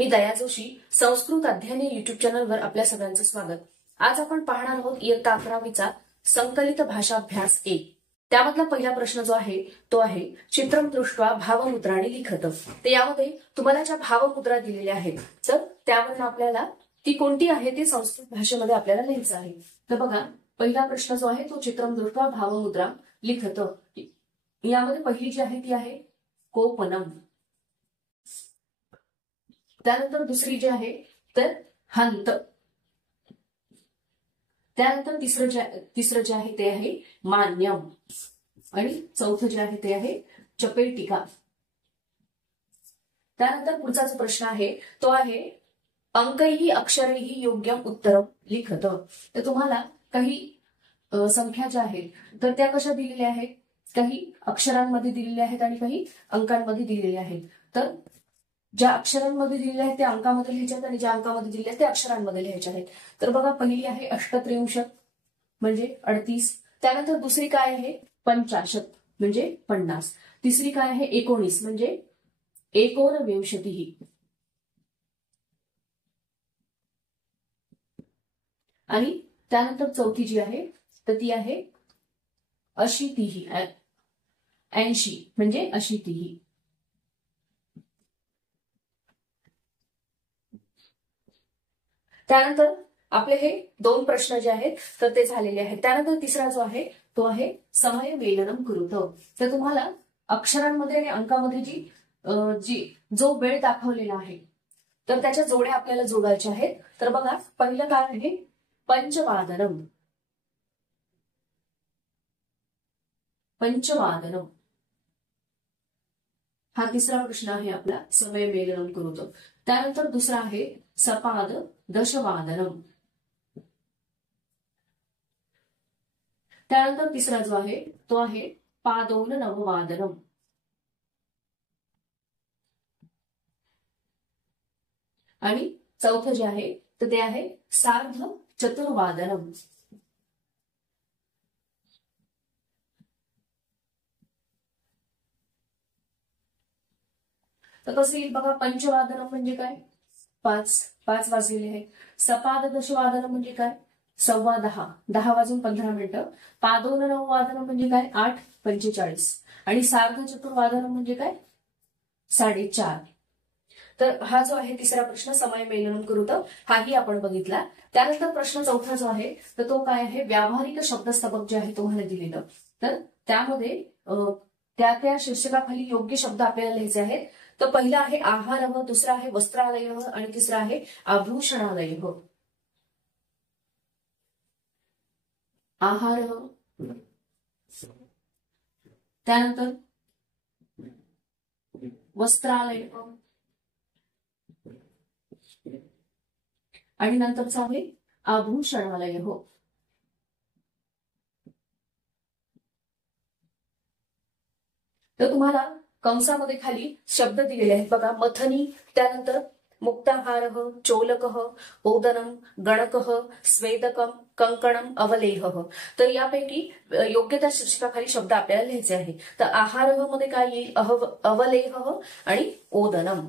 मी दया जोशी, संस्कृत अध्ययन युट्यूब चॅनलवर आपल्या सगळ्यांचं स्वागत। आज आपण पाहणार आहोत इयत्ता 11वीचा संकलित भाषाभ्यास 1। त्यामधला पहिला प्रश्न जो आहे तो आहे चित्रम दृष्ट्वा भावमुद्राणी लिखत। तर यामध्ये तुम्हाला ज्या भावमुद्रा दिलेल्या आहेत तर त्यावरून आपल्याला ती कोणती आहे ते संस्कृत भाषेमध्ये आपल्याला लिहायचं आहे। तर बघा, पहिला प्रश्न जो आहे तो चित्रम दृष्ट्वा भावमुद्रा लिखत। यामध्ये पहिली जी आहे ती आहे कोपनम। त्यानंतर दुसरी जी आहे तर हंत। त्यानंतर तिसरं जे आहे ते आहे मान्यम आणि चौथं जे आहे ते आहे चपेटिका। त्यानंतर पुढचा जो प्रश्न आहे तो आहे अंकैहि अक्षरैहि योग्यम उत्तरम लिखत। तर तुम्हाला काही संख्या ज्या आहेत तर त्या कशा दिलेल्या आहेत, काही अक्षरांमध्ये दिलेल्या आहेत आणि काही अंकांमध्ये दिलेल्या आहेत। तर ज्या अक्षरांमध्ये दिलेल्या आहेत त्या अंकामध्ये लिहायच्या आहेत आणि ज्या अंकामध्ये दिलेल्या आहेत त्या अक्षरांमध्ये लिहायच्या आहेत। तर बघा, पहिली आहे 38 म्हणजे 38। त्यानंतर दुसरी काय आहे 85 म्हणजे 50। तिसरी काय आहे 19 म्हणजे 19 आणि त्यानंतर चौथी जी आहे तर ती आहे 80 म्हणजे 80। त्यानंतर आपले हे दोन प्रश्न जे आहेत तर ते झालेले आहेत। त्यानंतर तिसरा जो आहे तो आहे समय मेलनम कुरुत। तर तुम्हाला अक्षरांमध्ये आणि अंकामध्ये जो वेळ दाखवलेला आहे तर त्याच्या जोड्या आपल्याला जोडायच्या आहेत। तर बघा, पहिलं काय आहे पंचवादनम। हा तिसरा प्रश्न आहे आपला समय मेलनम कुरुत। त्यानंतर दुसरा आहे सपाद दशवादनम। त्यानंतर तिसरा जो आहे तो आहे पादोन नववादनम। आणि चौथं जे आहे तर ते आहे सार्ध चतुर्वादनम। तर कसं येईल बघा, पंचवादनम म्हणजे काय 5 वाजलेले आहे। सपाद दशवादनम म्हणजे काय 10:15 10 वाजून 15 मिनिटं। पादोन नववादनम म्हणजे काय 8:45 आणि सार्ध चतुर्वादनम म्हणजे काय 4:30। तर हा जो आहे तिसरा प्रश्न समय मेलनम कुरुत हाही आपण बघितला। त्यानंतर प्रश्न चौथा जो आहे तर तो काय आहे व्यावहारिक शब्दस्तबक जे आहे तुम्हाला दिलेलं। तर त्यामध्ये त्या शीर्षकाखाली योग्य शब्द आपल्याला लिहायचे आहेत। तर पहिला आहे आहार, दुसरा आहे वस्त्रालय आणि तिसरा आहे आभूषणालय। आहार, त्यानंतर वस्त्रालय आणि नंतरचा आहे आभूषणालय। तर तुम्हाला कंसामध्ये खाली शब्द दिलेले आहेत बघा, मथनी, त्यानंतर मुक्ताहार, चोलक, ओदनम, गणक, स्वेदकम, कंकणम, अवलेह। तर यापैकी योग्य त्या शीर्षकाखाली शब्द आपल्याला लिहायचे आहे। तर आहार मध्ये काय येईल अवलेह आणि ओदनम।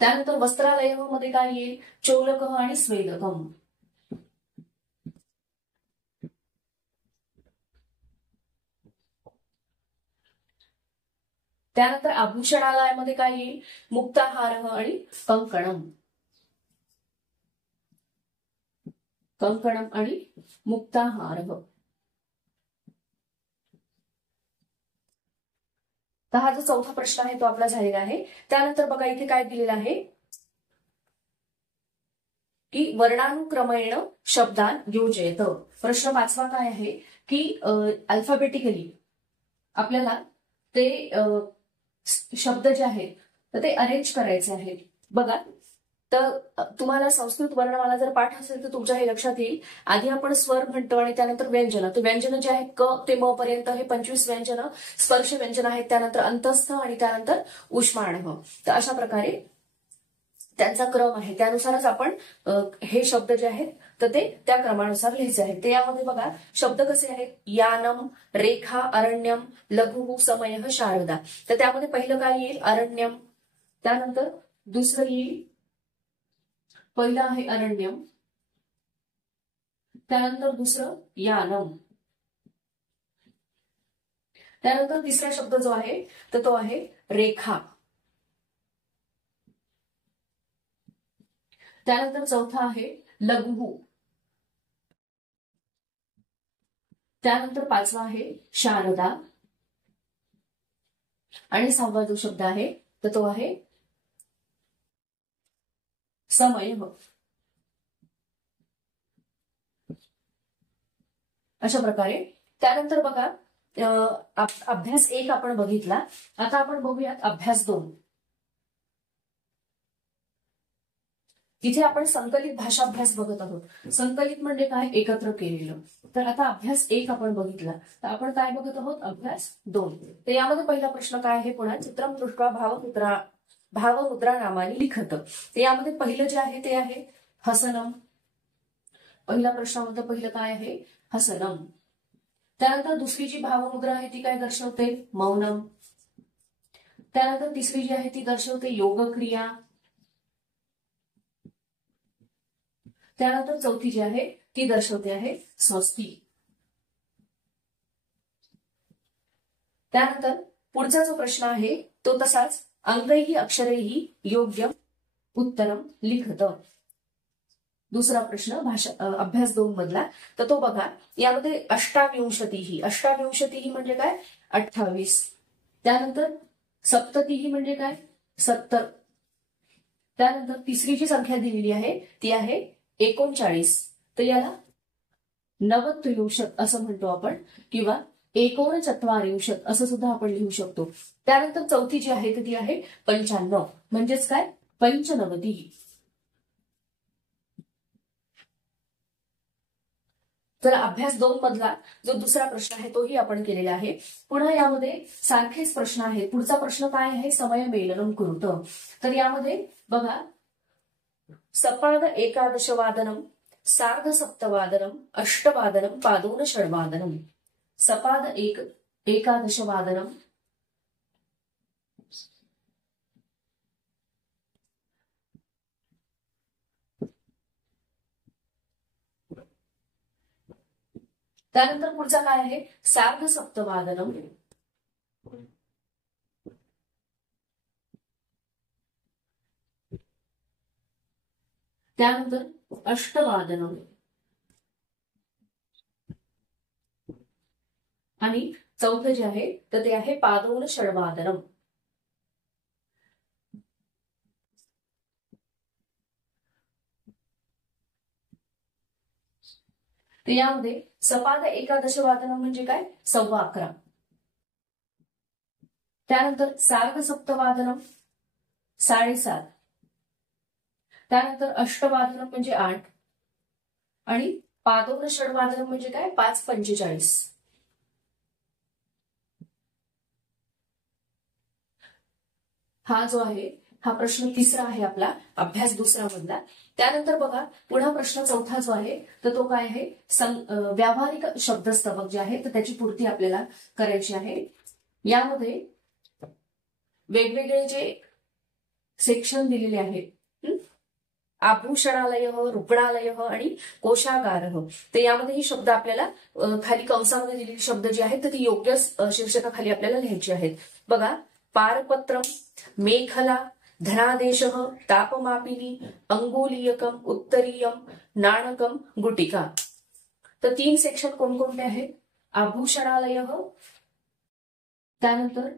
त्यानंतर वस्त्रालय मध्ये काय येईल चोलक आणि स्वेदकम। त्यानंतर आभूषणालयामध्ये काय येईल मुक्ताहार आणि कंकणम आणि मुक्ताहार। तर हा जो चौथा प्रश्न आहे तो आपला झालेला आहे। त्यानंतर बघा इथे काय दिलेलं आहे की वर्णानुक्रमेण शब्दान योजयत। प्रश्न पाचवा काय आहे की अल्फाबेटिकली आपल्याला ते शब्द जे आहेत तर ते अरेंज करायचे आहेत। बघा, तर तुम्हाला संस्कृत वर्णमाला जर पाठ असेल तर तुमच्या हे लक्षात येईल, आधी आपण स्वर म्हणतो आणि त्यानंतर व्यंजन। तर व्यंजन जे आहेत क ते म पर्यंत हे 25 व्यंजन स्पर्श व्यंजन आहेत। त्यानंतर अंतस्थ आणि त्यानंतर उष्माण। तर अशा प्रकारे त्यांचा क्रम आहे, त्यानुसारच आपण हे शब्द जे आहेत तर ते त्या क्रमानुसार लिहायचे आहे. ते यामध्ये बघा शब्द कसे आहेत, यानम, रेखा, अरण्यम, लघु, समय, शारदा. तर त्यामध्ये पहिलं काय येईल, अरण्यम. त्यानंतर दुसरं येईल, पहिलं आहे अरण्यम. त्यानंतर दुसरं यानम. त्यानंतर तिसरा शब्द जो आहे तर तो आहे रेखा. त्यानंतर चौथा आहे लघु. त्यानंतर पाचवा आहे शारदा. आणि सहावा जो शब्द आहे तर तो आहे समय. अशा प्रकारे. त्यानंतर बघा अभ्यास 1 आपण बघितला. आता आपण बघूयात अभ्यास 2. तिथे आपण संकलित भाषाभ्यास बघत आहोत. संकलित म्हणजे काय, एकत्र केलेलं. तर आता अभ्यास 1 आपण बघितला, तर आपण काय बघत आहोत, अभ्यास 2. तर यामध्ये पहिला प्रश्न काय आहे, पुन्हा चित्रम दृष्ट्वा भावमुद्रा नामानी लिखत. तर यामध्ये पहिलं जे आहे ते आहे हसनम. पहिल्या प्रश्नामध्ये पहिलं काय आहे, हसनम. त्यानंतर दुसरी जी भावमुद्रा आहे ती काय दर्शवते, मौनम. त्यानंतर तिसरी जी आहे ती दर्शवते योगक्रिया. त्यानंतर चौथी जी आहे ती दर्शवते आहे स्वस्ती. त्यानंतर पुढचा जो प्रश्न आहे तो तसाच अंकैहि अक्षरैहि योग्य उत्तरम लिखत. दुसरा प्रश्न अभ्यास 2 मधला. तर तो बघा, यामध्ये अष्टाविंशती म्हणजे काय, 28. त्यानंतर सप्ततिही म्हणजे काय, 70. त्यानंतर तिसरी जी संख्या दिलेली आहे ती आहे 39. तर याला नवत्विंशत असं म्हणतो आपण, किंवा 39 असं सुद्धा आपण लिहू शकतो. त्यानंतर चौथी जी आहे ती आहे 95, म्हणजेच काय, 95. तर अभ्यास 2 मधला जो दुसरा प्रश्न आहे तोही आपण केलेला आहे. पुन्हा यामध्ये सारखेच प्रश्न आहेत. पुढचा प्रश्न काय आहे, समय मेलनम कुरुत. तर यामध्ये बघा, सपाद एकादश वादनम, सार्ध सप्तवादनम, अष्टवादनम, पादोन षड्वादनम. सपाद एकादश वादनम, त्यानंतर पुढचा काय आहे, सार्ध सप्तवादनम. त्यानंतर अष्टवादनम. आणि चौथं जे आहे तर ते आहे पादोन षड्वादनम. तर यामध्ये सपाद एकादश वादनम म्हणजे काय, 11.15. त्यानंतर सार्ध सप्तवादनम 7.30. त्यानंतर अष्टवादनम म्हणजे 8. आणि पादोन षड्वादनम म्हणजे काय, 5:45. हा जो आहे हा प्रश्न तिसरा आहे आपला अभ्यास 2 मधला. त्यानंतर बघा पुन्हा प्रश्न चौथा जो आहे तर तो काय आहे, व्यावहारिक शब्दस्तबक जे आहे तर त्याची पूर्ती आपल्याला करायची आहे. यामध्ये वेगवेगळे जे सेक्शन दिलेले आहेत, आभूषणालय, रुग्णालय आणि कोशागार. तर यामध्ये ही शब्द आपल्याला खाली कंसामध्ये दिलेली शब्द जी आहेत तर ती योग्य शीर्षकाखाली आपल्याला लिहायची आहेत. बघा, पारपत्रम, मेखला, धनादेश, तापमापिनी, अंगुलीयकम, उत्तरीयम, नाणकम, गुटिका. तर 3 सेक्शन कोणकोणते आहेत, आभूषणालय, त्यानंतर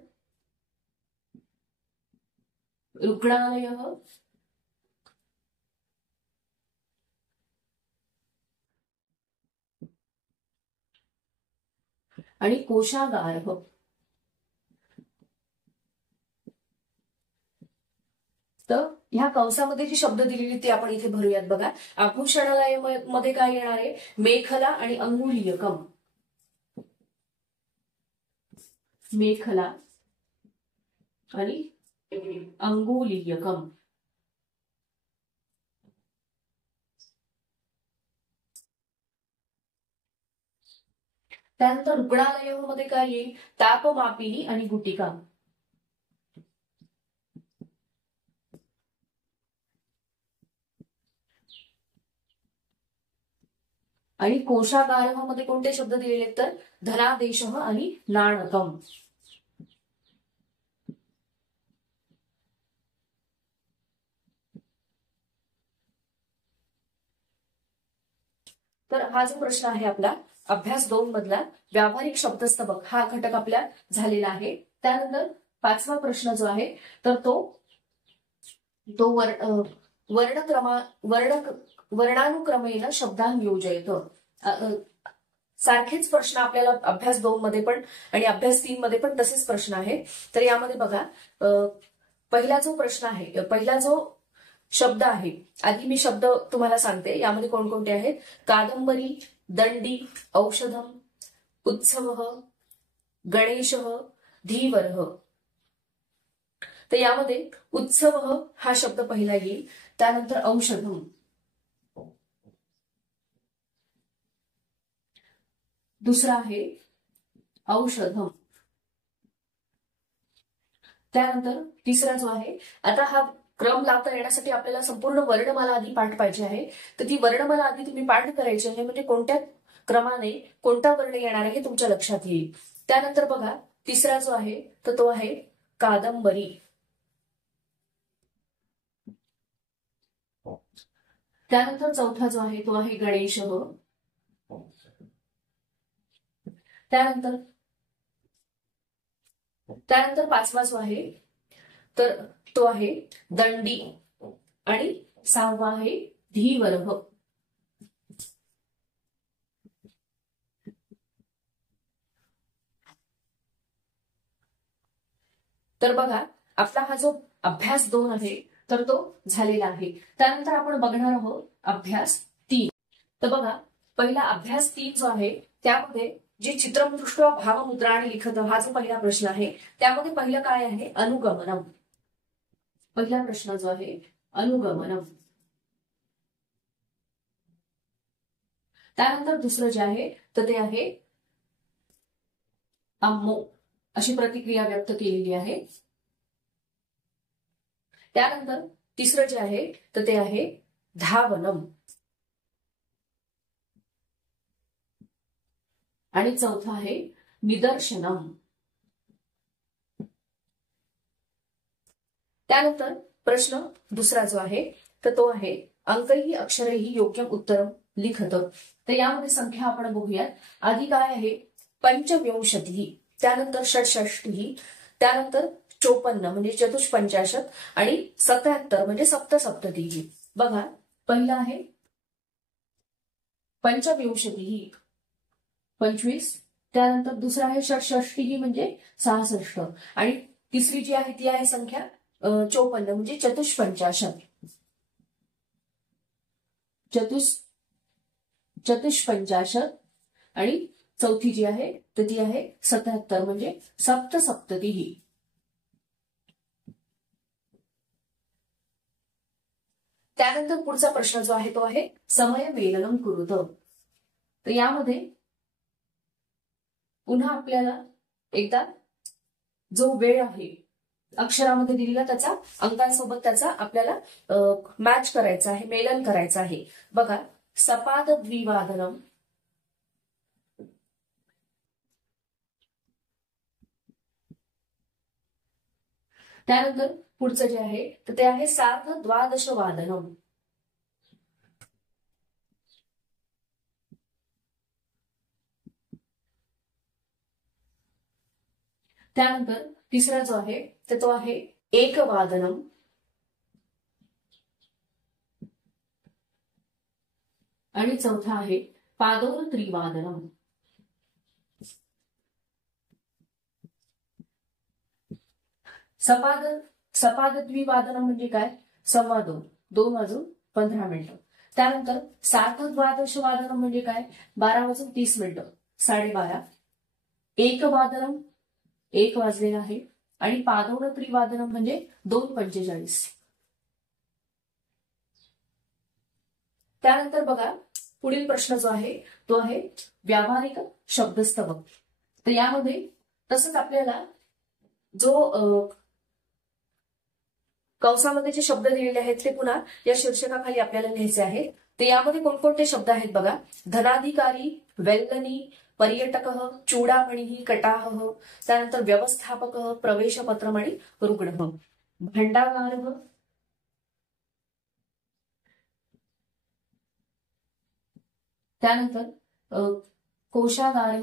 रुग्णालय आणि कोशागार. तर ह्या कंसामध्ये जी शब्द दिलेली ते आपण इथे भरूयात. बघा, आभूषणालय मध्ये काय येणार आहे, मेखला आणि अंगुलीयकम. मेखला आणि अंगुलीयकम. त्यानंतर रुग्णालयामध्ये काय येईल, तापमापिनी आणि गुटिका. आणि कोशागारमध्ये कोणते शब्द दिलेले तर धनादेश आणि नाणकम. तर हा जो प्रश्न आहे आपला अभ्यास 2 मधला व्यावहारिक शब्दस्तबक हा घटक आपल्या झालेला आहे. त्यानंतर 5वा प्रश्न जो आहे तर तो वर्णानुक्रमेण शब्दान योजयत. सारखेच प्रश्न आपल्याला अभ्यास 2 मध्ये पण आणि अभ्यास 3 मध्ये पण तसेच प्रश्न आहे. तर यामध्ये बघा पहिला जो प्रश्न आहे, पहिला जो शब्द आहे, आधी मी शब्द तुम्हाला सांगते यामध्ये कोणकोणते आहेत. कादंबरी, दंडी, औषधम, उत्सव, गणेश, धीवर. तर यामध्ये उत्सव हा शब्द पहिला येईल. त्यानंतर औषधम, दुसरा आहे औषधम. त्यानंतर तिसरा जो आहे, आता हा क्रम लावता येण्यासाठी आपल्याला संपूर्ण वर्णमाला आधी पाठ पाहिजे आहे. तर ती वर्णमाला आधी तुम्ही पाठ करायची आहे, म्हणजे कोणत्या क्रमाने कोणता वर्ण येणार आहे हे तुमच्या लक्षात येईल. त्यानंतर बघा तिसरा जो आहे तर तो आहे कादंबरी. त्यानंतर चौथा जो आहे तो आहे गणेश. त्यानंतर 5वा जो आहे तर तो आहे दंडी आणि 6वा आहे धीवर्ह. तर बघा आपला हा जो अभ्यास 2 आहे तर तो झालेला आहे. त्यानंतर आपण बघणार आहोत अभ्यास 3. तर बघा पहिला अभ्यास 3 जो आहे त्यामध्ये जे चित्रदृष्ट भावमुद्रा आणि लिखत हा जो पहिला प्रश्न आहे त्यामध्ये पहिलं काय आहे, अनुगमनम. पहिला प्रश्न जो आहे अनुगमनम. त्यानंतर दुसरं जे आहे तर ते आहे अम्मो अशी प्रतिक्रिया व्यक्त केलेली आहे. त्यानंतर तिसरं जे आहे तर ते आहे धावनम. आणि चौथा आहे निदर्शनम. त्यानंतर प्रश्न दुसरा जो आहे तर तो आहे अंकैहि अक्षरैहि योग्यम उत्तरम लिखत. तर यामध्ये संख्या आपण बघूयात. आधी काय आहे पंचविंशती, त्यानंतर षटषष्टी, त्यानंतर 54 म्हणजे चतुष्पंचाशत आणि 77 म्हणजे सप्तसप्तती. बघा पहिला आहे पंचविंशती 25, त्यानंतर दुसरा आहे षटषष्टी म्हणजे 66 आणि तिसरी जी आहे ती आहे संख्या 54 म्हणजे चतुष्पंचाशत. चतुष्पंचाशत आणि चौथी जी आहे तर ती आहे 77 म्हणजे सप्तसप्तती. त्यानंतर पुढचा प्रश्न जो आहे तो आहे समय मेलनम कुरुत. तर यामध्ये पुन्हा आपल्याला एकदा जो वेळ आहे अक्षरामध्ये दिलेला त्याचा अंकांसोबत त्याचा आपल्याला मॅच करायचा आहे, मेलन करायचं आहे. बघा सपाद द्विवादनम, त्यानंतर पुढचं जे आहे तर ते आहे सार्ध द्वादश वादनम. त्यानंतर तिसरा जो आहे तर तो आहे एकवादनम. आणि चौथा आहे पादोर त्रिवादनम. सपाद द्विवादनम म्हणजे काय, 2:15 वाजून 15 मिनिटं. त्यानंतर सार्ध द्वादश वादनम म्हणजे काय, 12 वाजून 30 मिनिटं, 12:30. एकवादनम 1 वाजलेला आहे आणि पादोर त्रिवादनम म्हणजे 2:45. त्यानंतर बघा पुढील प्रश्न जो आहे तो आहे व्यावहारिक शब्दस्तबक. तर यामध्ये तसंच आपल्याला जो कंसामध्ये जे शब्द लिहिलेले आहेत ते पुन्हा या शीर्षकाखाली आपल्याला लिहायचे आहेत. तर यामध्ये कोणकोणते शब्द आहेत बघा. धनाधिकारी, वेल्लनी, पर्यटक, चूडामणी, कटाह, त्यानंतर व्यवस्थापक, प्रवेशपत्रम आणि रुग्ण. भांडागार, त्यानंतर कोशागार,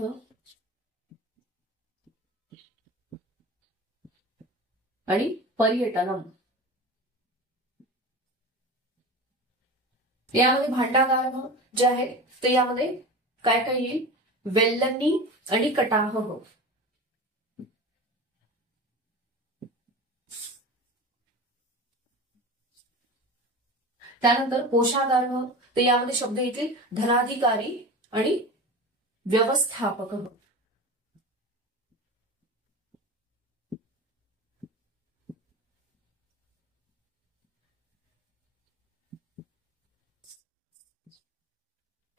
आणि पर्यटनम. यामध्ये भांडागार जे आहे तर यामध्ये काय काय येईल. वेल्लनी आणि कटाह. त्यानंतर कोशागार तर यामध्ये शब्द येतील धनाधिकारी आणि व्यवस्थापक.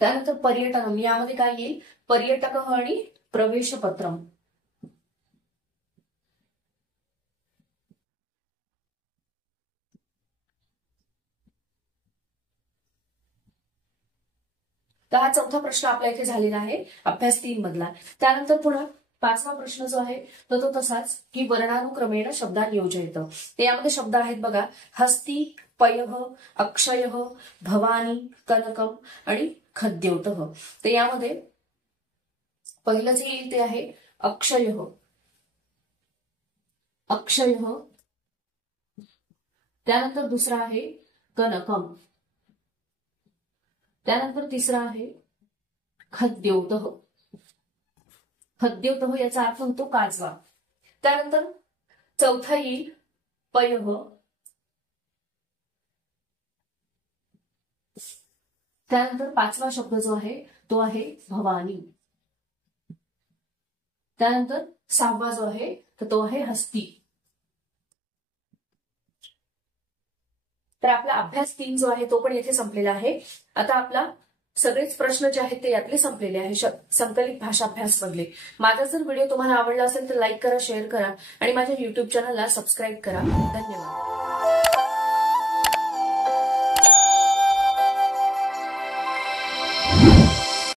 त्यानंतर पर्यटनम यामध्ये काय येईल. पर्यटक आणि प्रवेशपत्रम. तर हा चौथा प्रश्न आपल्या इथे झालेला आहे अभ्यास 3 मधला. त्यानंतर पुन्हा 5वा प्रश्न जो आहे तर तो तसाच की वर्णानुक्रमेण शब्दान योजयत. ते यामध्ये शब्द आहेत बघा. हस्ती, पयः, अक्षयः, भवानी, कनकम आणि खद्योतः. तर यामध्ये पहिलं जे येईल ते आहे अक्षयः. अक्षयः. त्यानंतर दुसरा आहे कनकम. त्यानंतर तिसरा आहे खद्योतः. खद्योतः याचा अर्थ होतो काजवा. त्यानंतर चौथा येईल पयः. त्यानंतर 5वा शब्द जो आहे तो आहे भवानी. त्यानंतर 6वा जो आहे तर तो आहे हस्ती. तर आपला अभ्यास 3 जो आहे तो पण येथे संपलेला आहे. आता आपला सगळेच प्रश्न जे आहेत ते यातले संपलेले आहे संकलित भाषा अभ्यास मधले. माझा जर व्हिडिओ तुम्हाला आवडला असेल तर लाईक करा, शेअर करा आणि माझ्या युट्यूब चॅनलला सबस्क्राईब करा. धन्यवाद.